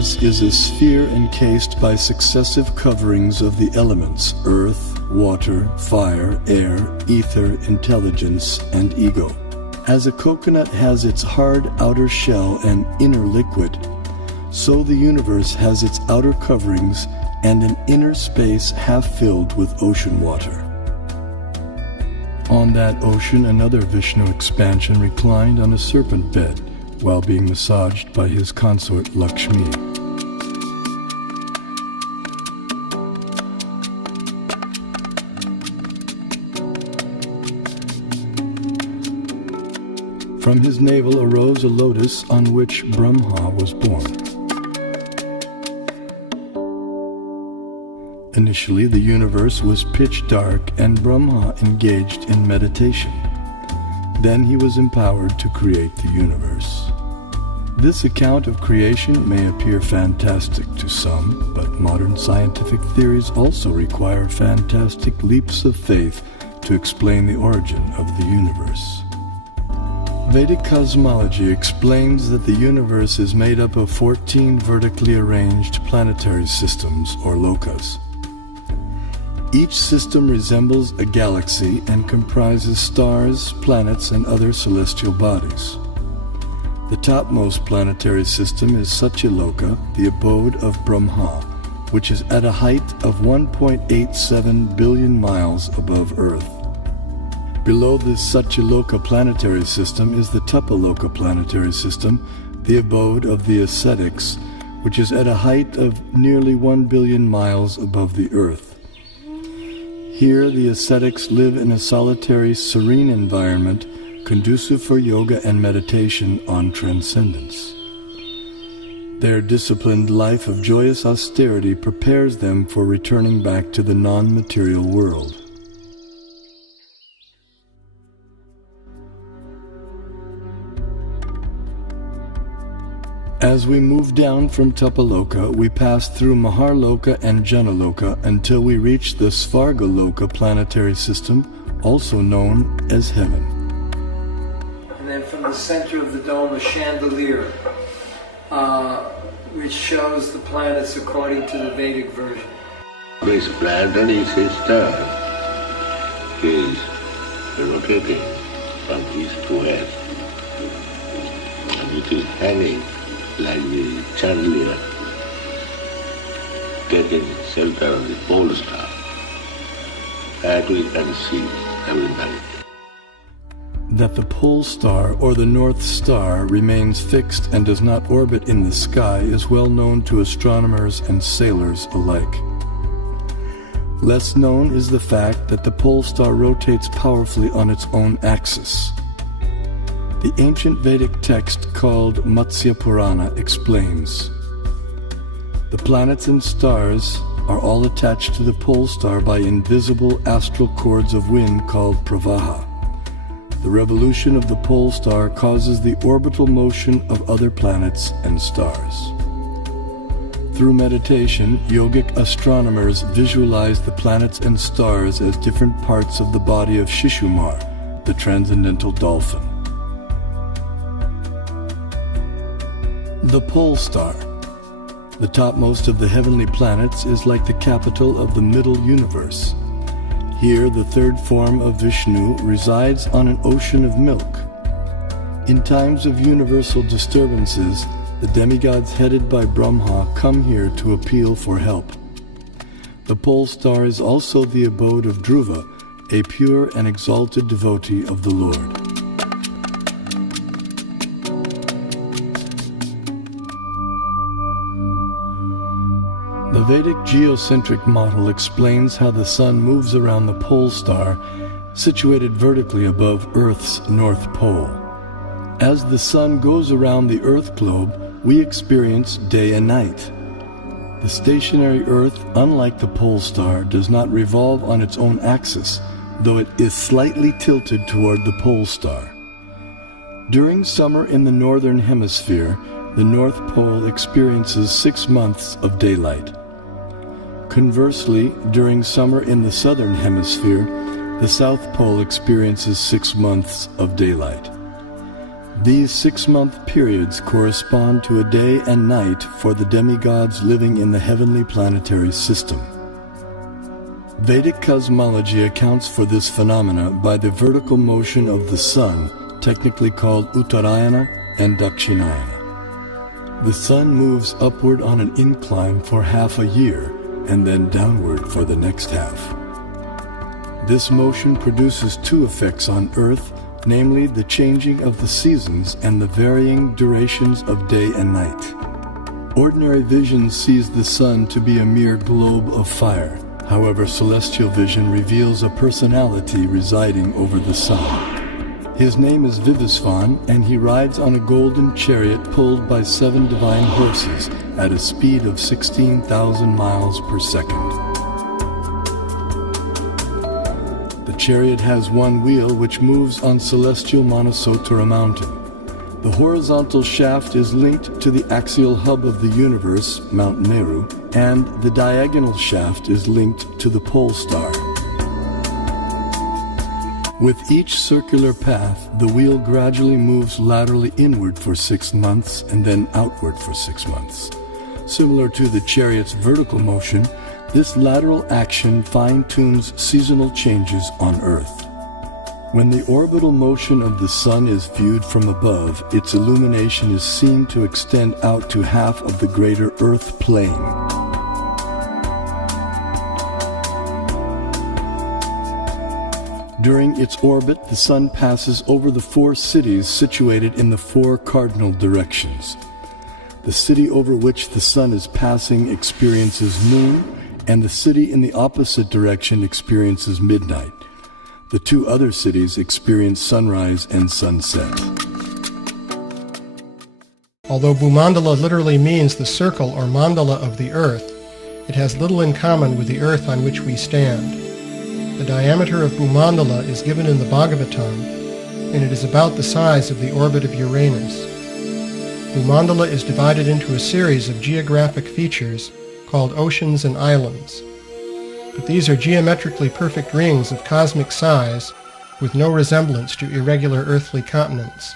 universe is a sphere encased by successive coverings of the elements earth, water, fire, air, ether, intelligence, and ego. As a coconut has its hard outer shell and inner liquid, so the universe has its outer coverings and an inner space half filled with ocean water. On that ocean, another Vishnu expansion reclined on a serpent bed while being massaged by his consort Lakshmi. From his navel arose a lotus on which Brahma was born. Initially, the universe was pitch dark and Brahma engaged in meditation. Then he was empowered to create the universe. This account of creation may appear fantastic to some, but modern scientific theories also require fantastic leaps of faith to explain the origin of the universe. Vedic cosmology explains that the universe is made up of 14 vertically arranged planetary systems, or lokas. Each system resembles a galaxy and comprises stars, planets, and other celestial bodies. The topmost planetary system is Satyaloka, the abode of Brahma, which is at a height of 1.87 billion miles above Earth. Below the Satyaloka planetary system is the Tapaloka planetary system, the abode of the ascetics, which is at a height of nearly 1 billion miles above the Earth. Here, the ascetics live in a solitary, serene environment conducive for yoga and meditation on transcendence. Their disciplined life of joyous austerity prepares them for returning back to the non-material world. As we move down from Tapaloka, we pass through Maharloka and Janaloka until we reach the Svargaloka planetary system, also known as heaven. And then from the center of the dome, a chandelier, which shows the planets according to the Vedic version. This planetary system is rotating from east to west, and it is hanging like the chandelier taking shelter of the pole star. That we can see every night. That the pole star or the North Star remains fixed and does not orbit in the sky is well known to astronomers and sailors alike. Less known is the fact that the pole star rotates powerfully on its own axis. The ancient Vedic text called Matsya Purana explains, the planets and stars are all attached to the pole star by invisible astral cords of wind called pravaha. The revolution of the pole star causes the orbital motion of other planets and stars. Through meditation, yogic astronomers visualize the planets and stars as different parts of the body of Shishumar, the transcendental dolphin. The pole star, the topmost of the heavenly planets, is like the capital of the middle universe. Here, the third form of Vishnu resides on an ocean of milk. In times of universal disturbances, the demigods headed by Brahma come here to appeal for help. The pole star is also the abode of Dhruva, a pure and exalted devotee of the Lord. The Vedic geocentric model explains how the sun moves around the pole star, situated vertically above Earth's north pole. As the sun goes around the Earth globe, we experience day and night. The stationary Earth, unlike the pole star, does not revolve on its own axis, though it is slightly tilted toward the pole star. During summer in the northern hemisphere, the North Pole experiences 6 months of daylight. Conversely, during summer in the southern hemisphere, the South Pole experiences 6 months of daylight. These 6-month periods correspond to a day and night for the demigods living in the heavenly planetary system. Vedic cosmology accounts for this phenomena by the vertical motion of the sun, technically called Uttarayana and Dakshinayana. The sun moves upward on an incline for half a year and then downward for the next half. This motion produces two effects on Earth, namely the changing of the seasons and the varying durations of day and night. Ordinary vision sees the sun to be a mere globe of fire. However, celestial vision reveals a personality residing over the sun. His name is Vivasvan, and he rides on a golden chariot pulled by 7 divine horses at a speed of 16,000 miles per second. The chariot has one wheel which moves on celestial Manasottara mountain. The horizontal shaft is linked to the axial hub of the universe, Mount Meru, and the diagonal shaft is linked to the pole star. With each circular path, the wheel gradually moves laterally inward for 6 months and then outward for 6 months. Similar to the chariot's vertical motion, this lateral action fine-tunes seasonal changes on Earth. When the orbital motion of the sun is viewed from above, its illumination is seen to extend out to half of the greater Earth plane. During its orbit, the sun passes over the 4 cities situated in the 4 cardinal directions. The city over which the sun is passing experiences noon, and the city in the opposite direction experiences midnight. The 2 other cities experience sunrise and sunset. Although Bhumandala literally means the circle or mandala of the earth, it has little in common with the earth on which we stand. The diameter of Bhumandala is given in the Bhagavatam, and it is about the size of the orbit of Uranus. Bhumandala is divided into a series of geographic features called oceans and islands. But these are geometrically perfect rings of cosmic size with no resemblance to irregular earthly continents.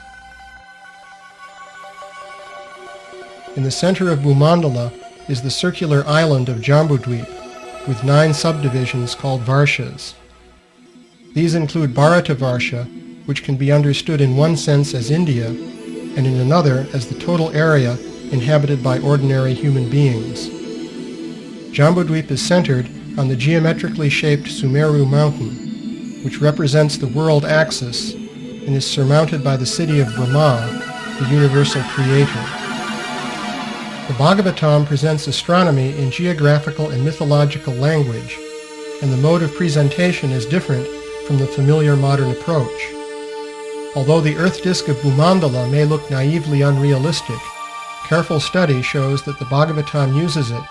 In the center of Bhumandala is the circular island of Jambudvip, with 9 subdivisions called Varshas. These include Bharatavarsha, which can be understood in one sense as India, and in another as the total area inhabited by ordinary human beings. Jambudvip is centered on the geometrically shaped Sumeru mountain, which represents the world axis and is surmounted by the city of Brahma, the universal creator. The Bhagavatam presents astronomy in geographical and mythological language, and the mode of presentation is different from the familiar modern approach. Although the Earth disk of Bhumandala may look naively unrealistic, careful study shows that the Bhagavatam uses it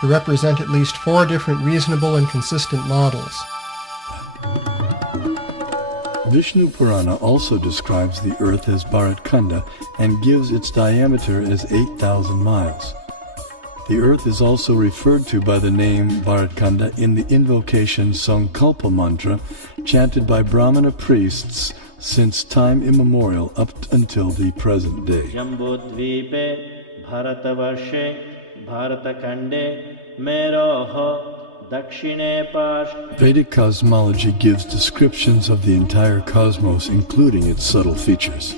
to represent at least 4 different reasonable and consistent models. Vishnu Purana also describes the earth as Bharatkanda and gives its diameter as 8,000 miles. The earth is also referred to by the name Bharatkanda in the invocation Sankalpa mantra chanted by Brahmana priests since time immemorial up until the present day. Jambudvipe Bharatavarshe Bharatakande Meroho Dakshine Pash. Vedic cosmology gives descriptions of the entire cosmos, including its subtle features.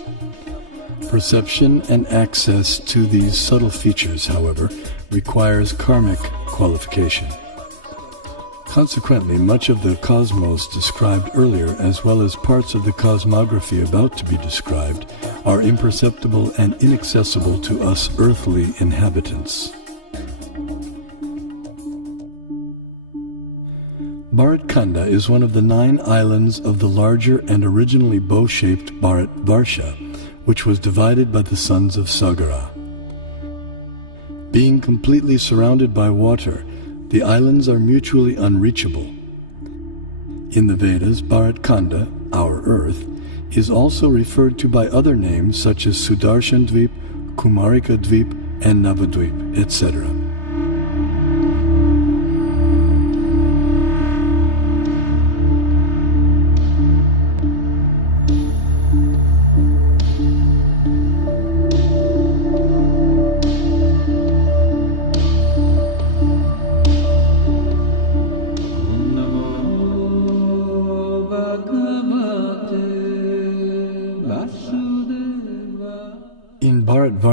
Perception and access to these subtle features, however, requires karmic qualification. Consequently, much of the cosmos described earlier, as well as parts of the cosmography about to be described, are imperceptible and inaccessible to us earthly inhabitants. Bharatkanda is one of the 9 islands of the larger and originally bow-shaped Bharatvarsha, which was divided by the sons of Sagara. Being completely surrounded by water, the islands are mutually unreachable. In the Vedas, Bharatkanda, our earth, is also referred to by other names such as Sudarshan-dvip, Kumarika-dvip, and Navadvip, etc.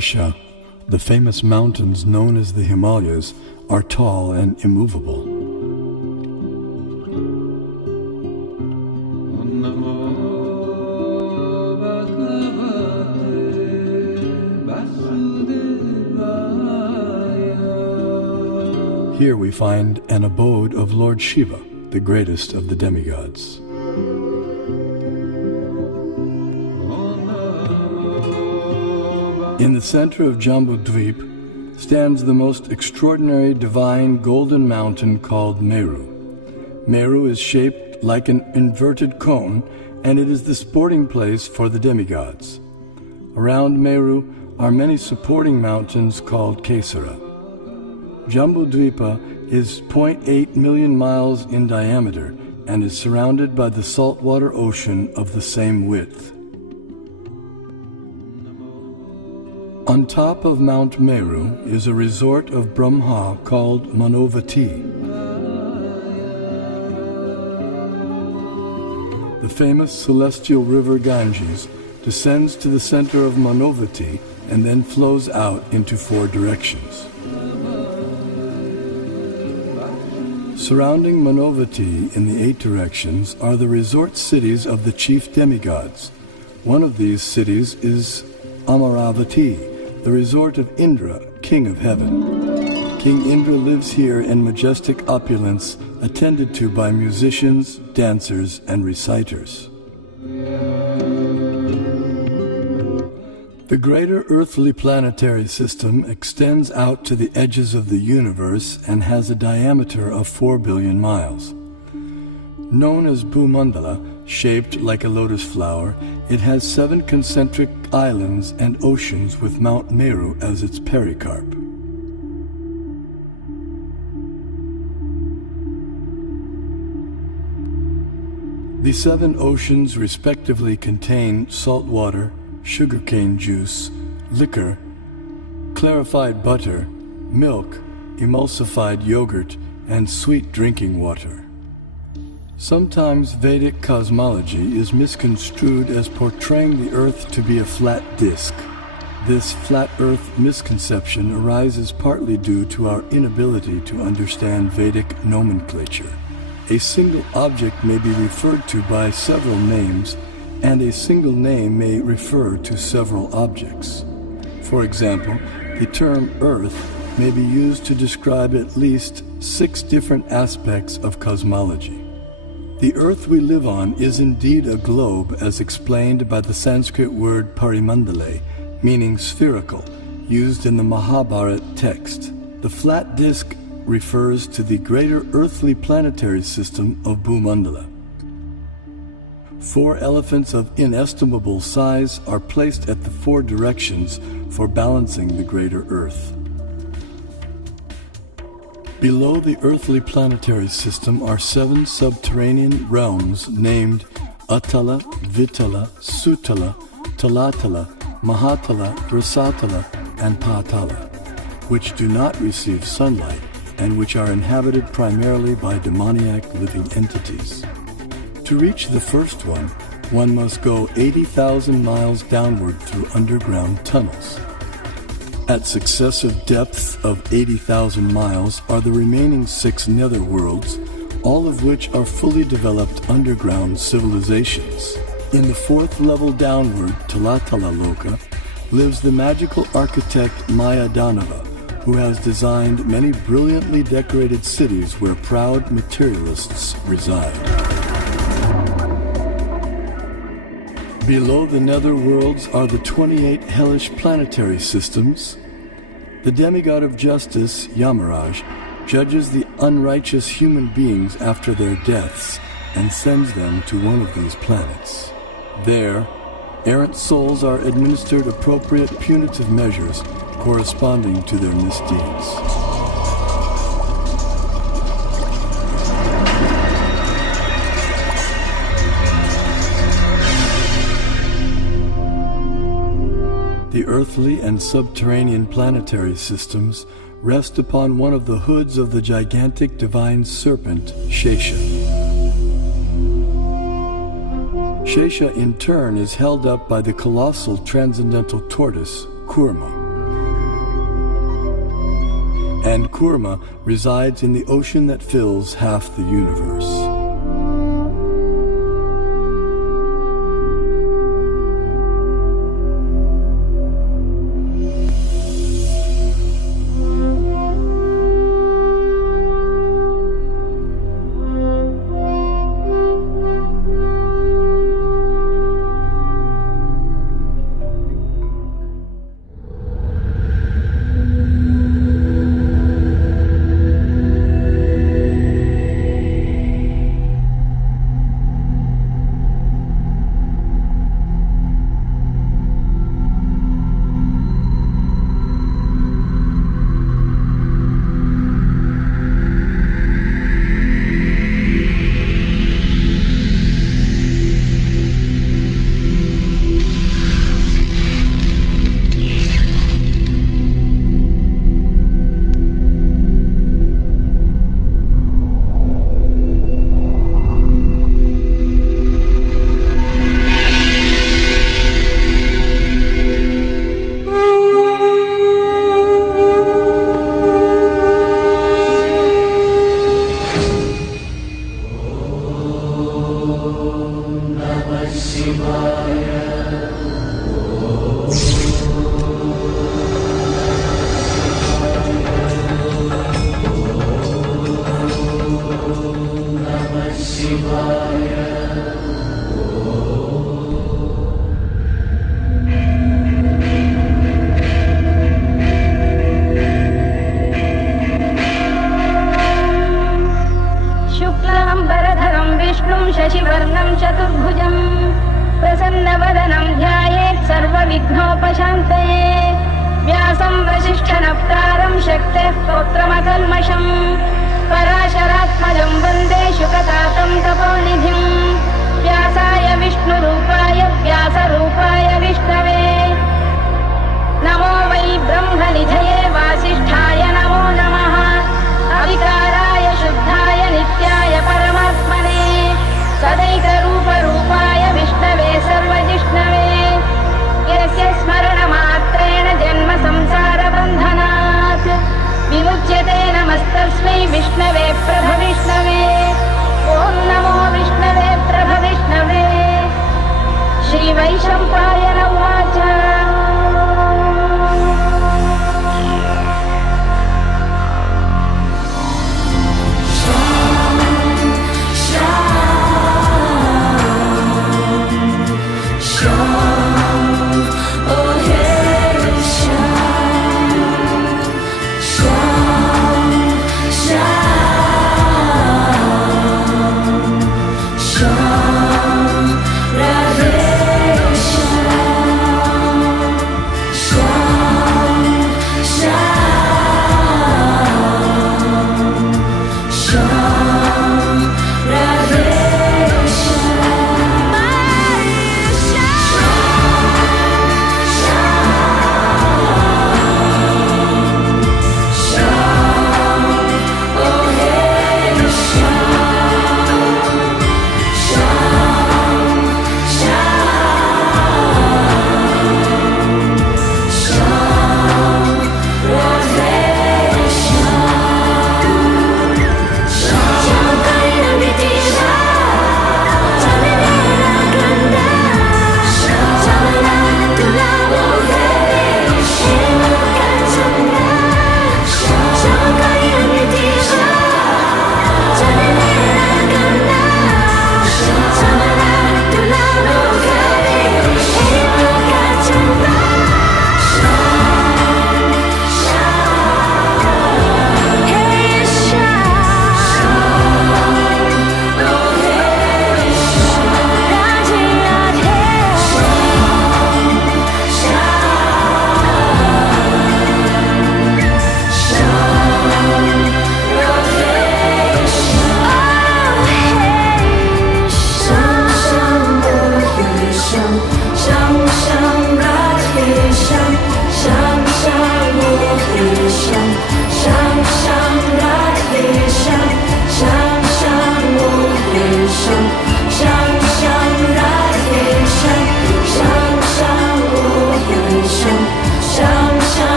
Varsha, the famous mountains known as the Himalayas are tall and immovable. Here we find an abode of Lord Shiva, the greatest of the demigods. In the center of Jambudvip stands the most extraordinary divine golden mountain called Meru. Meru is shaped like an inverted cone, and it is the sporting place for the demigods. Around Meru are many supporting mountains called Kesara. Jambudvipa is 0.8 million miles in diameter and is surrounded by the saltwater ocean of the same width. On top of Mount Meru is a resort of Brahma called Manavati. The famous celestial river Ganges descends to the center of Manavati and then flows out into 4 directions. Surrounding Manavati in the 8 directions are the resort cities of the chief demigods. One of these cities is Amaravati, the resort of Indra, king of heaven. King Indra lives here in majestic opulence, attended to by musicians, dancers, and reciters. The greater earthly planetary system extends out to the edges of the universe and has a diameter of 4 billion miles. Known as Bhumandala, shaped like a lotus flower, it has 7 concentric islands and oceans with Mount Meru as its pericarp. The 7 oceans respectively contain salt water, sugarcane juice, liquor, clarified butter, milk, emulsified yogurt, and sweet drinking water. Sometimes Vedic cosmology is misconstrued as portraying the Earth to be a flat disk. This flat Earth misconception arises partly due to our inability to understand Vedic nomenclature. A single object may be referred to by several names, and a single name may refer to several objects. For example, the term Earth may be used to describe at least 6 different aspects of cosmology. The Earth we live on is indeed a globe as explained by the Sanskrit word parimandale, meaning spherical, used in the Mahabharata text. The flat disk refers to the greater earthly planetary system of Bhumandala. 4 elephants of inestimable size are placed at the 4 directions for balancing the greater Earth. Below the earthly planetary system are 7 subterranean realms named Atala, Vitala, Sutala, Talatala, Mahatala, Rasatala, and Patala, which do not receive sunlight and which are inhabited primarily by demoniac living entities. To reach the first one must go 80,000 miles downward through underground tunnels. At successive depths of 80,000 miles are the remaining 6 netherworlds, all of which are fully developed underground civilizations. In the 4th level downward, Talatala Loka, lives the magical architect Mayadanava, who has designed many brilliantly decorated cities where proud materialists reside. Below the netherworlds are the 28 hellish planetary systems. The demigod of justice, Yamaraj, judges the unrighteous human beings after their deaths and sends them to one of these planets. There, errant souls are administered appropriate punitive measures corresponding to their misdeeds. The earthly and subterranean planetary systems rest upon one of the hoods of the gigantic divine serpent, Shesha. Shesha in turn is held up by the colossal transcendental tortoise, Kurma. and Kurma resides in the ocean that fills half the universe. शशिवर्णं चतुर्भुजं प्रसन्नवदनं ध्यायेत् सर्वविघ्नोपशान्तये व्यासं वसिष्ठनप्तारं शक्तेः पौत्रमकल्मषं पराशरात्मजं वन्दे शुकतातं तपोनिधिं व्यासाय विष्णुरूपाय व्यासरूपाय विष्णवे नमो वै ब्रह्मनिधये वासिष्ठाय नमो नमः अविकाराय शुद्धाय नित्याय परमात्मने सदैकरूपरूपाय विष्णवे सर्वजिष्णवे यस्य स्मरणमात्रेण जन्म संसारबन्धनात् विमुच्यते नमस्तस्मै विष्णवे प्रभविष्णवे ॐ नमो विष्णवे प्रभविष्णवे श्रीवैशम्पायन उवाच